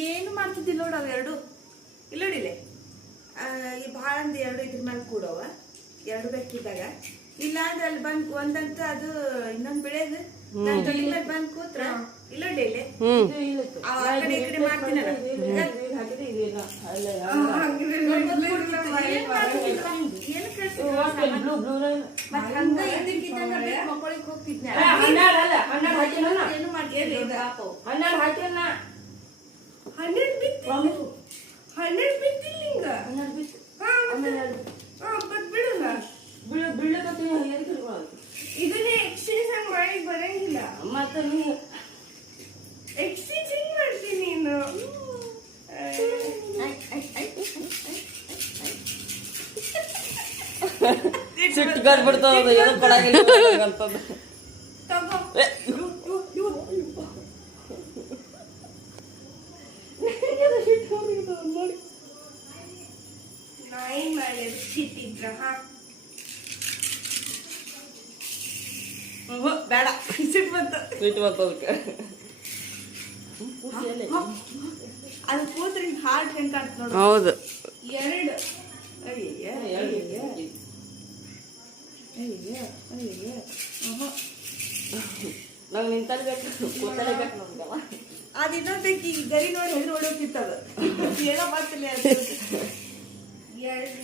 ಏನು ಮಾಡ್ತಿದ್ದಿಲ್ಲ ನೋಡ ಅವ್ ಎರಡು ಇಲ್ಲೋಡಿಲೆ ಈ ಭಾಳ ಅಂದ್ ಎರಡು ಇದ್ರ ಮೇಲೆ ಕೂಡವ ಎರಡು ಬೇಕಿದ್ದಾಗ ಇಲ್ಲ ಅಂದ್ರೆ ಅಲ್ಲಿ ಬಂದ್ ಒಂದಂತೂ ಅದು ಇನ್ನೊಂದ್ ಬೆಳೆದು ನಾನ್ ತೊಳಿ ಮೇಲೆ ಬಂದ್ ಕೂತ್ರ ಇಲ್ಲೋಡಿಲೆ ಆ ಕಡೆ ಈ ಕಡೆ ಮಾಡ್ತೀನಲ್ಲ ಮತ್ ಹಂಗ ಇದ್ದಕ್ಕಿದ್ದಂಗ ಮಕ್ಕಳಿಗೆ ಹೋಗ್ತಿದ್ನ ಏನು ಮಾಡ್ತೀರಿ ಹನ್ನೆರಡು ಬಿತ್ತಿಲ್ಲ ಹಿಂಗ ಇದನ್ನೇ ಎಕ್ಸ್ಚೇಂಜ್ ಹಂಗ ಮಾಡಿ ಬರಂಗಿಲ್ಲ ಮತ್ತೆ ನೀನು ಎಕ್ಸ್ಚೇಂಜ್ ಹೆಂಗ್ ಮಾಡ್ತೀನಿ ನೀನು ಸಿಟ್ಟು ಕಟ್ಬಿಡ್ತಾವ ಏನೋ ಕೊಡಂಗಿಲ್ಲ ಅಂತಂದು ತಗೋ ನಾಯಿ ಮೇಲೆ ಸಿಟ್ಟಿದ್ರ ಬೇಡ ಸಿಟ್ಟು ಬಂತು ಅದಕ್ಕೆ ಅದು ಕೂತ್ರಿ ಹಾರ್ಟ್ ಹೆಂಗ್ ಕಾಣ್ತ ನೋಡು ಹೌದು ಎರಡು ನಂಗೆ ನಿಂತಲ್ಲಿ ಬೇಕು ಕೂತಲ್ಲೇ ಬೇಕು ನಮ್ಗೆಲ್ಲ ಅದು ಇನ್ನೊಂದಕ್ಕೆ ಈ ಗರಿ ನೋಡಿ ಹೆದ್ರು ಓಡೋಗ್ತಿತ್ತದ ಏನೋ ಬರ್ತಿಲ್ಲ ಎರಡು